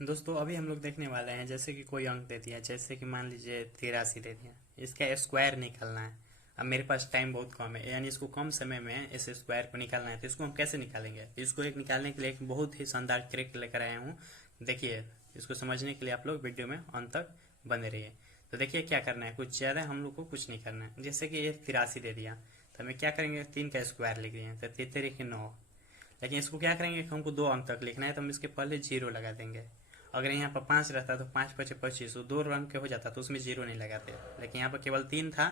दोस्तों अभी हम लोग देखने वाले हैं जैसे कि कोई अंक दे दिया, जैसे कि मान लीजिए 83 दे दिया। इसका स्क्वायर निकालना है। अब मेरे पास टाइम बहुत कम है, यानी इसको कम समय में इस स्क्वायर को निकालना है। तो इसको हम कैसे निकालेंगे? इसको एक निकालने के लिए एक बहुत ही शानदार ट्रिक लेकर आया हूँ। देखिए, इसको समझने के लिए आप लोग वीडियो में अंत तक बने रहिए। तो देखिए क्या करना है, कुछ ज़्यादा हम लोग को कुछ नहीं करना है। जैसे कि ये 83 दे दिया, तो हमें क्या करेंगे, 3 का स्क्वायर लिख दिए, तो 3 9। लेकिन इसको क्या करेंगे कि हमको 2 अंक तक लिखना है, तो हम इसके पहले जीरो लगा देंगे। अगर यहाँ पर 5 रहता तो 5 पचे 25, तो 2 अंक के हो जाता तो उसमें जीरो नहीं लगाते। लेकिन यहाँ पर केवल 3 था,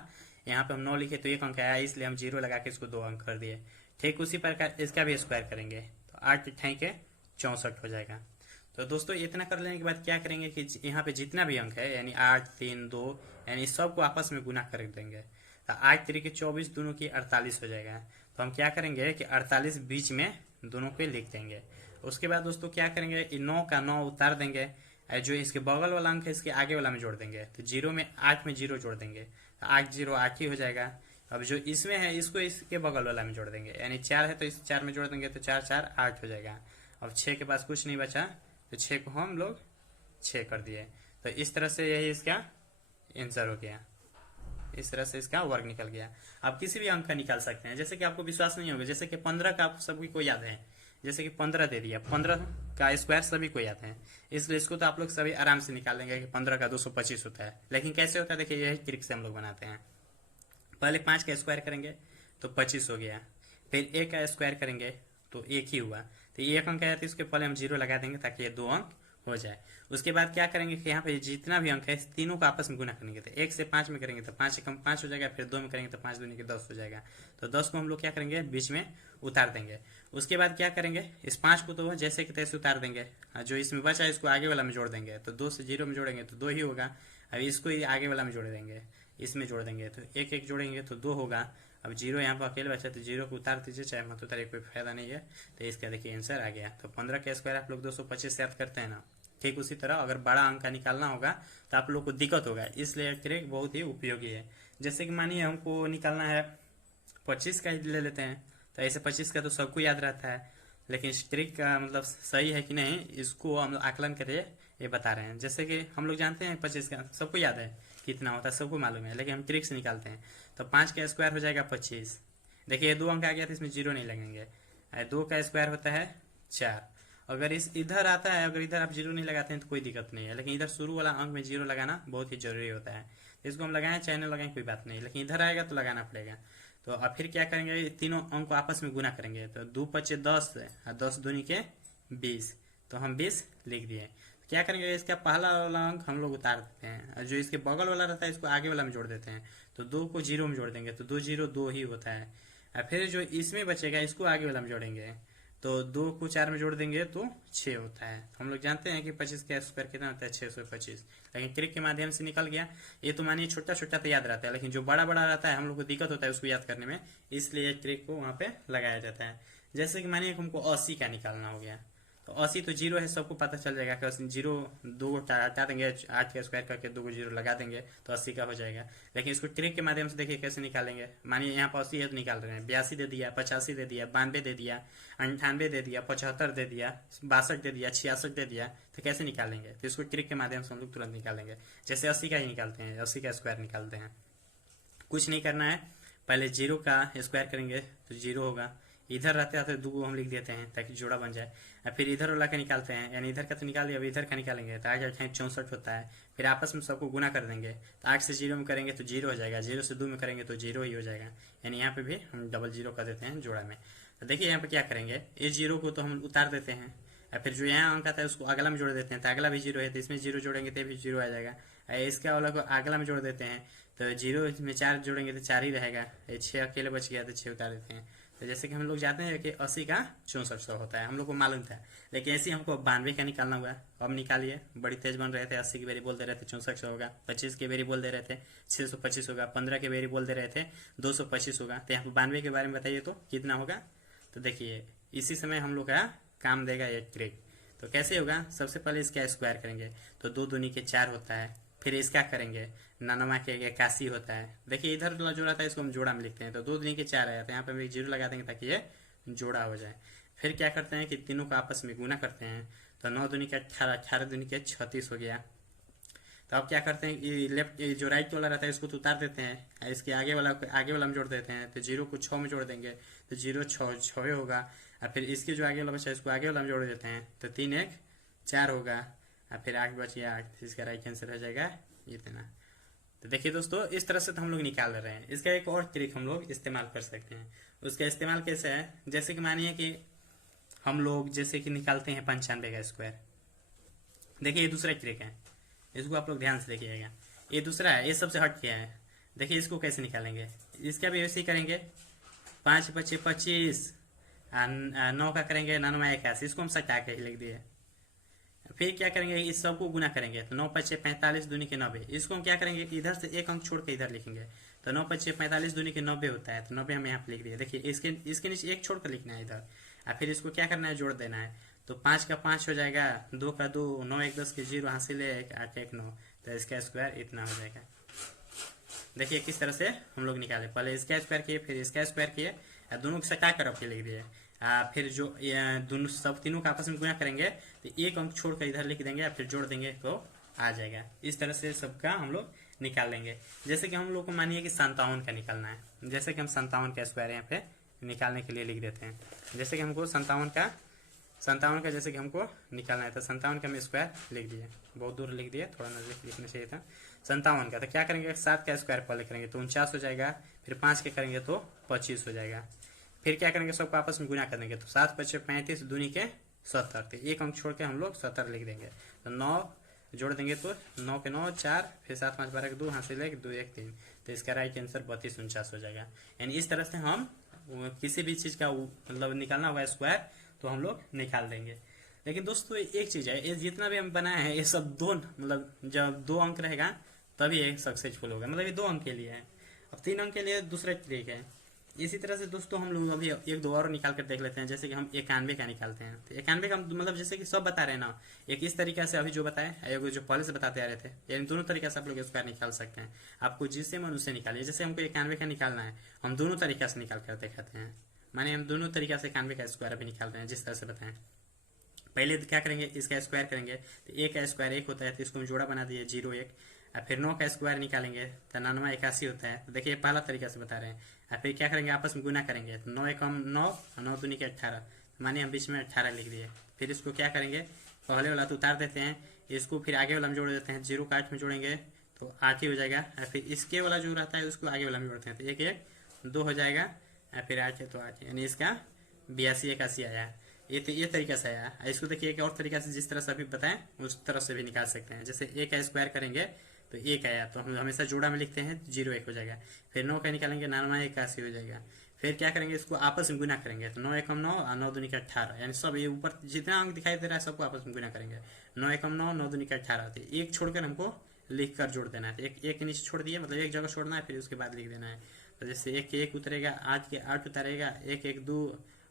यहाँ पे हम 9 लिखे तो 1 अंक आया, इसलिए हम जीरो लगा के इसको 2 अंक कर दिए। ठीक उसी प्रकार इसका भी स्क्वायर करेंगे, तो 8 के 64 हो जाएगा। तो दोस्तों इतना कर लेने के बाद क्या करेंगे कि यहाँ पे जितना भी अंक है, यानी 8 3 2, यानी सबको आपस में गुना कर देंगे। तो 8 3 24, दोनों की 48 हो जाएगा। तो हम क्या करेंगे कि 48 बीच में दोनों को लिख देंगे। उसके बाद दोस्तों क्या करेंगे, 9 का 9 उतार देंगे, जो इसके बगल वाला अंक है इसके आगे वाला में जोड़ देंगे। तो जीरो में 8 में जीरो जोड़ देंगे, तो 8 जीरो 8 ही हो जाएगा। अब जो इसमें है इसको इसके बगल वाला में जोड़ देंगे, यानी 4 है तो इस 4 में जोड़ देंगे, तो 4 4 8 हो जाएगा। अब 6 के पास कुछ नहीं बचा, तो 6 को हम लोग 6 कर दिए। तो इस तरह से यही इसका आंसर हो गया। इस तरह से इसका वर्ग निकल गया। आप किसी भी अंक का निकाल सकते हैं, जैसे कि आपको विश्वास नहीं होगा, जैसे कि 15 का आप सभी को याद है। जैसे कि 15 दे दिया, 15 का स्क्वायर सभी को याद है, इसलिए इसको तो आप लोग सभी आराम से निकाल लेंगे कि 15 का 225 होता है। लेकिन कैसे होता है, देखिए यही ट्रिक से हम लोग बनाते हैं। पहले 5 का स्क्वायर करेंगे तो 25 हो गया, फिर 1 का स्क्वायर करेंगे तो 1 ही हुआ। तो ये 1 अंक आया तो इसके पहले हम जीरो लगा देंगे ताकि ये 2 अंक हो जाए। उसके बाद क्या करेंगे कि यहाँ पे जितना भी अंक है तीनों को आपस में गुना करेंगे। तो 1 से 5 में करेंगे तो 5 से कम 5 हो जाएगा, फिर 2 में करेंगे तो 5 दूनी के 10 हो जाएगा। तो 10 को हम लोग क्या करेंगे, बीच में उतार देंगे। उसके बाद क्या करेंगे, इस 5 को तो जैसे कि तैसे उतार देंगे, जो इसमें बचा है इसको आगे वाला में जोड़ देंगे। तो 2 से जीरो में जोड़ेंगे तो 2 ही होगा। अब इसको ही आगे वाला में जोड़ देंगे, इसमें जोड़ देंगे तो 1 1 जोड़ेंगे तो 2 होगा। अब जीरो यहाँ पर अकेले बचा तो जीरो को उतार दीजिए, चाहे मत उतारिए, कोई फायदा नहीं है। तो इसका देखिए आंसर आ गया। तो 15 का स्क्वायर आप लोग 225 से याद करते हैं ना। ठीक उसी तरह अगर बड़ा अंक का निकालना होगा तो आप लोग को दिक्कत होगा, इसलिए ट्रिक बहुत ही उपयोगी है। जैसे कि मानिए हमको निकालना है 25 का ही ले लेते हैं, तो ऐसे 25 का तो सबको याद रहता है, लेकिन इस ट्रिक का मतलब सही है कि नहीं इसको हम लोग आकलन करके ये बता रहे हैं। जैसे कि हम लोग जानते हैं 25 का सबको याद है कितना होता है, सबको मालूम है, लेकिन हम ट्रिक से निकालते हैं। तो 5 का स्क्वायर हो जाएगा 25। देखिए 2 अंक आ गया तो इसमें जीरो नहीं लगेंगे। 2 का स्क्वायर होता है 4। अगर इस इधर आता है, अगर इधर आप जीरो नहीं लगाते हैं तो कोई दिक्कत नहीं है, लेकिन इधर शुरू वाला अंक में जीरो लगाना बहुत ही जरूरी होता है। इसको हम लगाएं चाहे न लगाएं कोई बात नहीं, लेकिन इधर आएगा तो लगाना पड़ेगा। तो अब फिर क्या करेंगे, ये तीनों अंक को आपस में गुना करेंगे। तो 2 पचे 10 और 10 दूनी के 20, तो हम 20 लिख दिए। क्या करेंगे, इसका पहला वाला अंक हम लोग उतार देते हैं, और जो इसके बगल वाला रहता है इसको आगे वाला में जोड़ देते हैं। तो 2 को जीरो में जोड़ देंगे तो 2 जीरो 2 ही होता है। और फिर जो इसमें बचेगा इसको आगे वाला में जोड़ेंगे, तो 2 को 4 में जोड़ देंगे तो 6 होता है। हम लोग जानते हैं कि 25 का स्क्वायर कितना होता है, 625। लेकिन ट्रिक के माध्यम से निकल गया। ये तो मानिए छोटा छोटा तो याद रहता है, लेकिन जो बड़ा बड़ा रहता है हम लोग को दिक्कत होता है उसको याद करने में, इसलिए ट्रिक को वहाँ पे लगाया जाता है। जैसे कि मानिए हमको 80 का निकालना हो गया, तो 80 तो जीरो है, सबको पता चल जाएगा कि जीरो 2 हटा देंगे, 8 का स्क्वायर करके 2 को जीरो लगा देंगे तो 80 का हो जाएगा। लेकिन इसको ट्रिक के माध्यम से देखिए कैसे निकालेंगे। मानिए यहाँ पर 80 है तो निकाल रहे हैं, 82 दे दिया, 85 दे दिया, 92 दे दिया, 98 दे दिया, 75 दे दिया, 62 दे दिया, 66 दे दिया, तो कैसे निकालेंगे? तो इसको ट्रिक के माध्यम से हम लोग तुरंत निकालेंगे। जैसे 80 का ही निकालते हैं, 80 का स्क्वायर निकालते हैं। कुछ नहीं करना है, पहले जीरो का स्क्वायर करेंगे तो जीरो होगा, इधर रहते आते 2 को हम लिख देते हैं ताकि जोड़ा बन जाए। और फिर इधर वाला का निकालते हैं, यानी इधर का तो निकाल लिया, अब इधर का निकालेंगे तो 8 8 64 होता है। फिर आपस में सबको गुना कर देंगे, तो 8 से जीरो में करेंगे तो जीरो हो जाएगा, जीरो से 2 में करेंगे तो जीरो ही हो जाएगा। यानी यहाँ पे भी हम डबल जीरो कर देते हैं जोड़ा में। तो देखिए यहाँ पे क्या करेंगे, इस जीरो को तो हम उतार देते हैं, और फिर जो यहाँ अंक आता है उसको अगला में जोड़ देते हैं, तो अगला भी जीरो है तो इसमें जीरो जोड़ेंगे तो भी जीरो आ जाएगा। इसका वाला को अगला में जोड़ देते हैं, तो जीरो में 4 जोड़ेंगे तो 4 ही रहेगा। 6 अकेले बच गया तो 6 उतार देते हैं। तो जैसे कि हम लोग जानते हैं कि 80 का 6400 होता है, हम लोग को मालूम था, लेकिन ऐसे ही हमको 92 का निकालना हुआ। अब निकालिए, बड़ी तेज बन रहे थे, 80 की बेरी बोल दे रहे थे 6400 होगा, 25 की बेरी बोल दे रहे थे 625 होगा, 15 की बेरी बोल दे रहे थे 225 होगा। तो यहाँ पर 92 के बारे में बताइए तो कितना होगा? तो देखिए इसी समय हम लोग का काम देगा ये ट्रिक। तो कैसे होगा, सबसे पहले इसका स्क्वायर करेंगे तो 2 दूनी के 4 होता है। फिर इसका करेंगे, 99 के 81 होता है। देखिए इधर जो रहता है इसको हम जोड़ा में लिखते हैं, तो 2 दूनी के 4 आया, तो यहाँ पे हम एक जीरो लगा देंगे ताकि ये जोड़ा हो जाए। फिर क्या करते हैं कि तीनों को आपस में गुना करते हैं, तो 9 दूनी के 18, 18 दूनी के 36 हो गया। तो अब क्या करते हैं, ये लेफ्ट जो राइट वाला रहता है इसको तो उतार देते हैं, इसके आगे वाला हम जोड़ देते हैं। तो 0 को 6 में जोड़ देंगे तो 0 6 होगा। और फिर इसके जो आगे वाला बचा इसको आगे वाला हम जोड़ देते हैं तो 3 1 4 होगा। और फिर 8 बच गया 8, इसका राइट आंसर हो जाएगा इतना। तो देखिए दोस्तों, इस तरह से तो हम लोग निकाल रहे हैं। इसका एक और ट्रिक हम लोग इस्तेमाल कर सकते हैं। उसका इस्तेमाल कैसे है, जैसे कि मानिए कि हम लोग जैसे कि निकालते हैं 95 का स्क्वायर। देखिए ये दूसरा ट्रिक है, इसको आप लोग ध्यान से देखिएगा। ये दूसरा है, ये सबसे हट गया है। देखिए इसको कैसे निकालेंगे, इसका भी ऐसे ही करेंगे। 5 बचे 25, 9 का करेंगे 99 81, इसको हम सटा के ही लिख दिए। फिर क्या करेंगे, इस सबको गुना करेंगे तो 9 5 45 दूनी के 90। इसको हम क्या करेंगे, इधर से एक अंक छोड़ के इधर लिखेंगे तो 9 5 45 दूनी के 90 होता है। तो 90 हम यहाँ पे लिख दिए। देखिए इसके नीचे एक छोड़ कर लिखना है इधर, और फिर इसको क्या करना है, जोड़ देना है। तो 5 का 5 हो जाएगा, 2 का 2, 9 1 10 के 0 हासिल है 8 1 9। तो इसका स्क्वायर इतना हो जाएगा। देखिए किस तरह से हम लोग निकाले, पहले इसका स्क्वायर किए फिर इसका स्क्वायर किए, दोनों को सटा कर अपने लिख दिए। फिर जो दोनों सब तीनों का आपस में गुना करेंगे तो एक अंक छोड़कर इधर लिख देंगे, फिर जोड़ देंगे तो आ जाएगा। इस तरह से सबका हम लोग निकाल लेंगे। जैसे कि हम लोग को मानिए कि 57 का निकालना है, जैसे कि हम 57 का स्क्वायर यहाँ पे निकालने के लिए लिख देते हैं। जैसे कि हमको 57 का जैसे कि हमको निकालना है तो 57 का हम स्क्वायर लिख दिए, बहुत दूर लिख दिए, थोड़ा नजदीक लिखना चाहिए था। 57 का तो क्या करेंगे, 7 का स्क्वायर पहले करेंगे तो 49 हो जाएगा। फिर 5 के करेंगे तो 25 हो जाएगा। फिर क्या करेंगे, सबको आपस में गुना कर देंगे तो 7 5 35 दूनी के 70। तो एक अंक छोड़ के हम लोग 70 लिख देंगे। तो 9 जोड़ देंगे तो 9 के 9 4, फिर 7 5 12 के 2 हासिल है 2 1 3। तो इसका राइट आंसर 32 49 हो जाएगा। यानी इस तरह से हम किसी भी चीज का मतलब निकालना हुआ स्क्वायर तो हम लोग निकाल देंगे। लेकिन दोस्तों एक चीज है, ये जितना भी हम बनाए हैं ये सब दो मतलब जब 2 अंक रहेगा तभी ये सक्सेसफुल होगा, मतलब ये 2 अंक के लिए है। अब 3 अंक के लिए दूसरा ट्रिक है। इसी तरह से दोस्तों हम लोग अभी 1 2 और निकाल कर देख लेते हैं। जैसे कि हम 91 का निकालते हैं तो 91 का मतलब जैसे कि सब बता रहे हैं ना, एक इस तरीके से अभी जो बताए, एक जो पहले से बताते आ रहे थे, यानी दोनों तरीके से आप लोग स्क्वायर निकाल सकते हैं। आपको जिससे मन उससे निकालिए। जैसे हमको 91 का निकालना है, हम दोनों तरीके से निकाल कर दिखाते हैं। माने हम दोनों तरीके से 91 का स्क्वायर अभी निकाल रहे हैं जिस तरह से बताएं। पहले तो क्या करेंगे, इसका स्क्वायर करेंगे तो 1 का स्क्वायर 1 होता है, तो इसको हम जोड़ा बना दिए 0 1। और फिर 9 का स्क्वायर निकालेंगे तो 99 81 होता है। तो देखिए पहला तरीका से बता रहे हैं। और फिर क्या करेंगे, आपस में गुना करेंगे तो 9 1 9 और 9 दूनी के 18, मानिए हम बीच में 18 लिख दिए। फिर इसको क्या करेंगे, पहले वाला तो उतार देते हैं, इसको फिर आगे वाला में जोड़ देते हैं। 0 का 8 में जोड़ेंगे तो 8 ही हो जाएगा। और फिर इसके वाला जो रहता है उसको आगे वाला में जोड़ते हैं तो 1 1 2 हो जाएगा। और फिर 8 है तो 8, यानी इसका 82 81 आया। ये तरीका से आया। इसको देखिए एक और तरीका से जिस तरह से अभी बताएं उस तरह से भी निकाल सकते हैं। जैसे 1 का स्क्वायर करेंगे तो 1 आया, तो हम हमेशा जोड़ा में लिखते हैं 0 1 हो जाएगा। फिर 9 का निकालेंगे 99 81 हो जाएगा। फिर क्या करेंगे, इसको आपस में गुना करेंगे तो 9 1 9 और 9 दूनी का 18, यानी सब ये ऊपर जितना अंक दिखाई दे रहा है सबको आपस में गुना करेंगे। 9 1 9 9 दूनी का 18, तो एक छोड़कर हमको लिख कर जोड़ देना है। एक के नीचे छोड़ दिए, मतलब एक जगह छोड़ना है, फिर उसके बाद लिख देना है। तो जैसे 1 के 1 उतरेगा, 8 के 8 उतारेगा, 1 1 2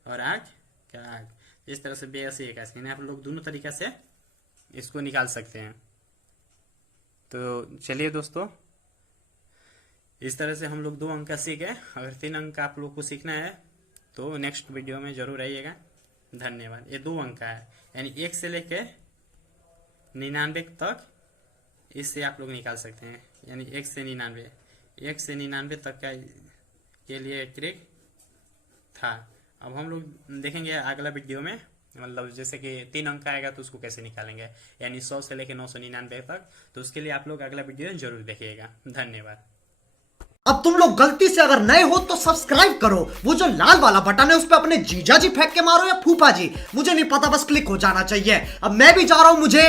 और 8 का 8। इस तरह से 82 81 आप लोग दोनों तरीका से इसको निकाल सकते हैं। तो चलिए दोस्तों, इस तरह से हम लोग 2 अंक का सीख गए। अगर 3 अंक का आप लोग को सीखना है तो नेक्स्ट वीडियो में जरूर आइएगा। धन्यवाद। ये 2 अंक का है, यानी 1 से लेके 99 तक इससे आप लोग निकाल सकते हैं। यानी 1 से 99 तक का के लिए ट्रिक था। अब हम लोग देखेंगे अगला वीडियो में, मतलब जैसे कि 3 अंक का आएगा तो उसको कैसे निकालेंगे, यानी 100 से लेकर 999 तक। तो उसके लिए आप लोग अगला वीडियो जरूर देखिएगा। धन्यवाद। अब तुम लोग गलती से अगर नए हो तो सब्सक्राइब करो, वो जो लाल वाला बटन है उस पर अपने जीजा जी फेंक के मारो या फूफा जी, मुझे नहीं पता, बस क्लिक हो जाना चाहिए। अब मैं भी जा रहा हूं, मुझे